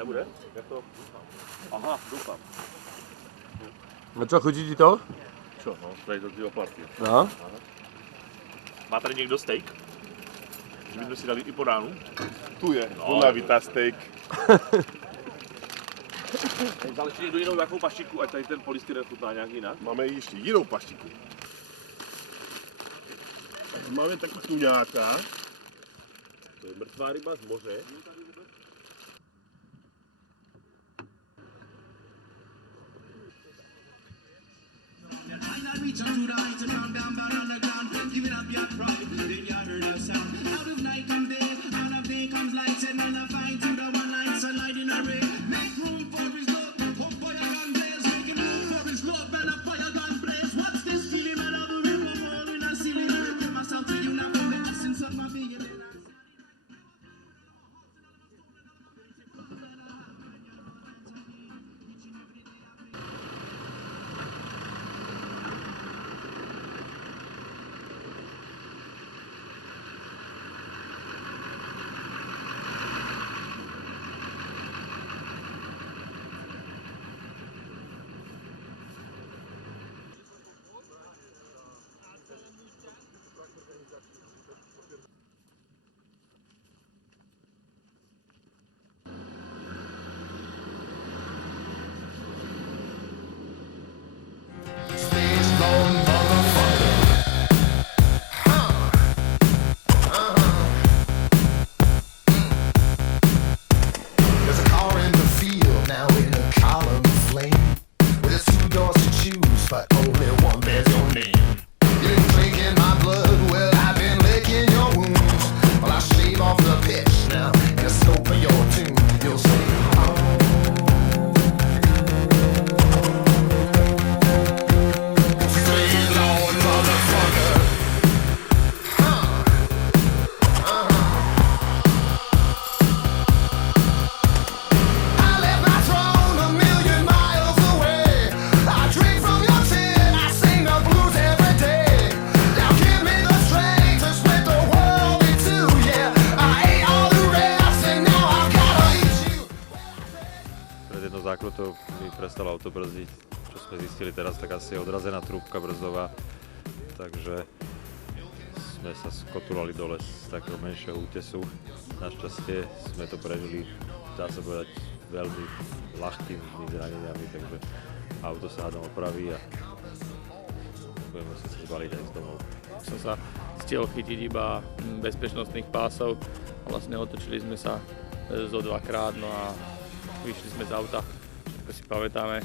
Nebude? Jak to? Aha, doufám. No co, chutí ti to? Čo, no, tady to ty oplatky. No. Má tady někdo steak? Že bychom si dali i po ránu? Tu je, Bonavita steak. Dal ještě někdo jinou nějakou paštiku, ať tady ten polystyren chutná nějak jinak? Máme ještě jinou paštiku. Máme takový tuňáka. To je mrtvá ryba z moře. zákrutou mi prestalo auto brzdiť, čo sme zistili teraz, tak asi je odrazená trúbka brzdová, takže sme sa skotulali dole z takého menšieho útesu. Našťastie sme to prežili, dá sa povedať, veľmi ľahkými zraneniami, takže auto sa hádam opraví a budeme sa zbaliť aj z domov. Som sa stihol chytiť iba bezpečnostných pásov, vlastne otočili sme sa zo dvakrát, no a vyšli sme z auta, ako si pamätáme.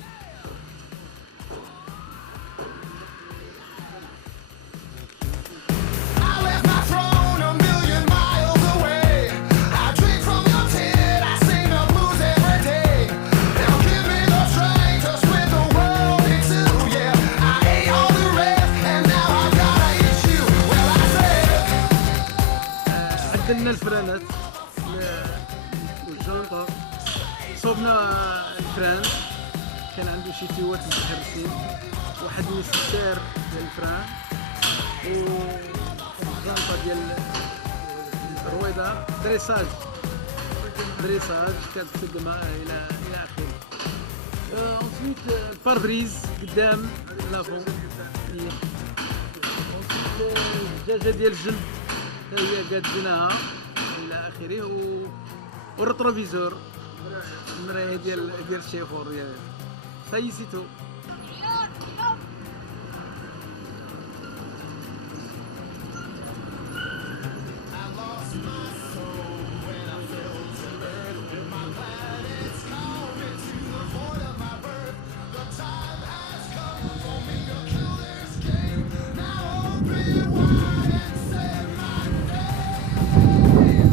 عدلنا الفرانات والجنطة صوبنا الفران كان عنده شي تيوات متحرسين واحد نص السعر ديال الفران والجنطة ديال الرويضة دريساج كانت تخدم إلى آخره. ensuite الباربريز قدام لافون الدجاجة ديال الجلد هي قاديناها الى اخره والريتروفيزور المرايه ديال الشيفور ديال سايسيتو.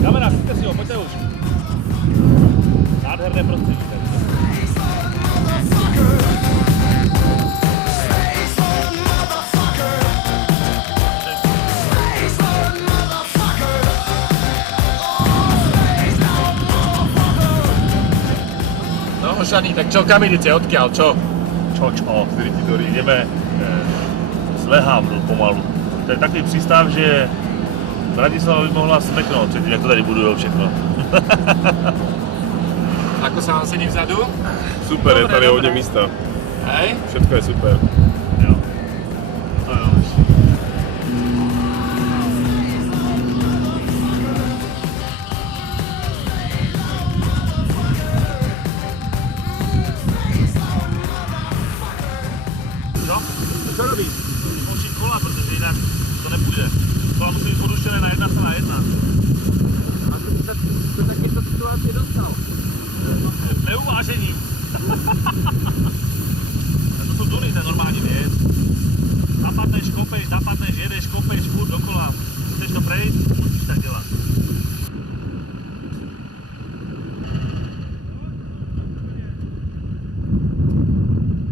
Kamera, chyťte si ho, poďte už. Nádherné prostredí. No Šani, tak čo, kam idete, odkiaľ, čo? Čo, z Ritidory ideme z Lehávnu pomalu. To je taký přístav, že Bratislava by mohla smeknout, jak to tady budují všechno. Ako sa vám sedí vzadu? Super, je Dobre, tady dobre. hodně místa. Hej? Všetko je super. Jo. To je lepší. Co? Čo robíš? Očím kola, protože jinak to nepůjde. Kola musí být poduštěné na 1,1. A ty sa do takéto situácie dostal? Neuvážením. To jsou duny, ten normální věc. Zapadneš, jedeš, kopeš, furt dokola. Chceš to prejsť, musíš tak dělat.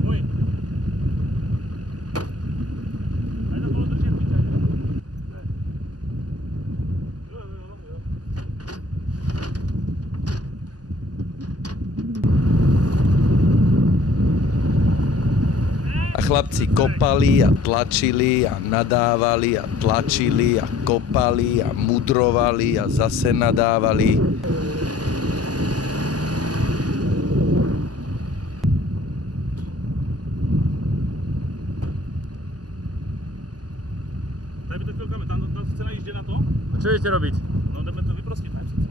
Oj. Aj to bolo držet, A chlapci kopali a tlačili a nadávali a tlačili a kopali a mudrovali a zase nadávali. Tady by to chvilkami, tam chce najít jde na to? A čo idete robiť? No jdeme to vyprostit, ne přece.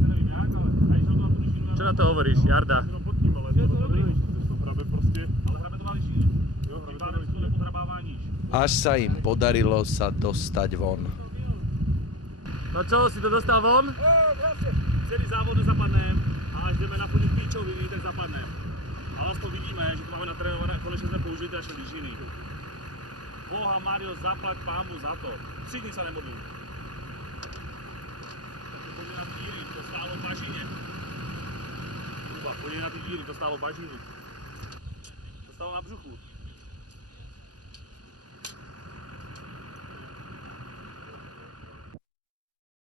To nevím jak, ale najíš na to na tu lišinu. Čo na to hovoríš, Jarda? No pod ním, ale to dobrý. To právě prostě. Ale hrabe to na lišinu. Jo, Tím pádem se to nepodhrabává níž. Až sa im podarilo sa dostať von. No čo, si to dostal von? Celý závod nezapadneme a až jdeme naplnit klíčoviny, tak zapadneme. Ale aspoň vidíme, že to máme natrénované, konečně jsme použili naše lišiny. Boha Mario, zaplať pámu za to. 3 dny se nemodlím. Takže pojď na ty díry, to stálo v bažině. Kuba, pojď na ty díry, to stálo v bažině. To stálo na břuchu.